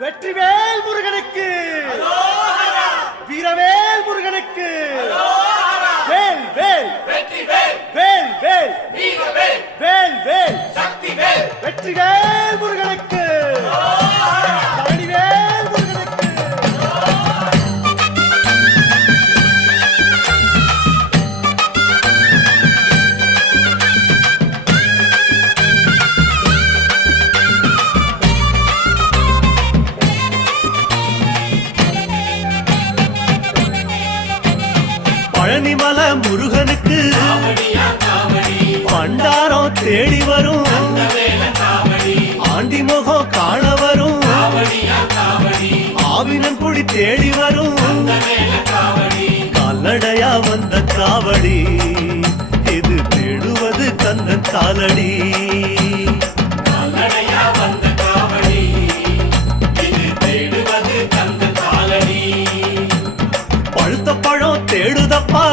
வெற்றிவேல் முருகனுக்கு, வீரவேல் முருகனுக்கு, வேல் வேல் வேல் வேல் வேல் வேல் வெற்றிவேல் முருகனுக்கு, பழனிவேல் முருகனுக்கு. பழனிமல முருகனுக்கு பண்டாரம் தேடி வரும், ஆண்டி முகம் காண வரும், ஆவினன் குடி தேடி வரும், கால்நடையா வந்த காவடி இது தேடுவது கந்தன் காலடி. பழுத்த பழம் தேடுதப்பா,